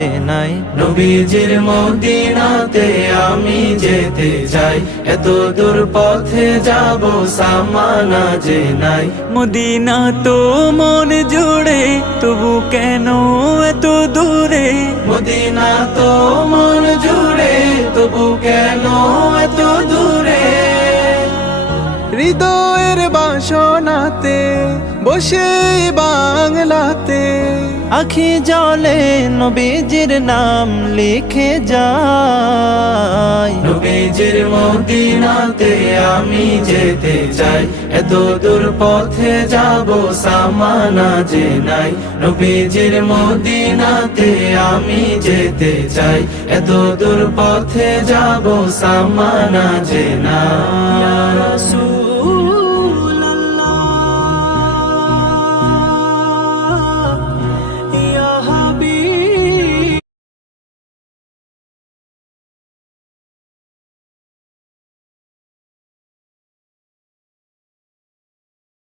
নাই। নবীজির মদিনাতে আমি যেতে চাই, এত দূর পথে যাব সামানা যে নাই। মদিনা তো মন জুড়ে, তবু কেন এত দূরে? মদিনা তো মন জুড়ে, তবু কেন এত দূরে? হৃদয়ের বাসনাতে বসে বাংলাতে আখি জলে নবীজির নাম লিখে যায়। নবীজির মদিনাতে আমি যেতে চাই, এত দূর পথে যাব সামানা যে নাই। নবীজির মদিনাতে আমি যেতে চাই, এত দূর পথে যাব সামানা যে নাই।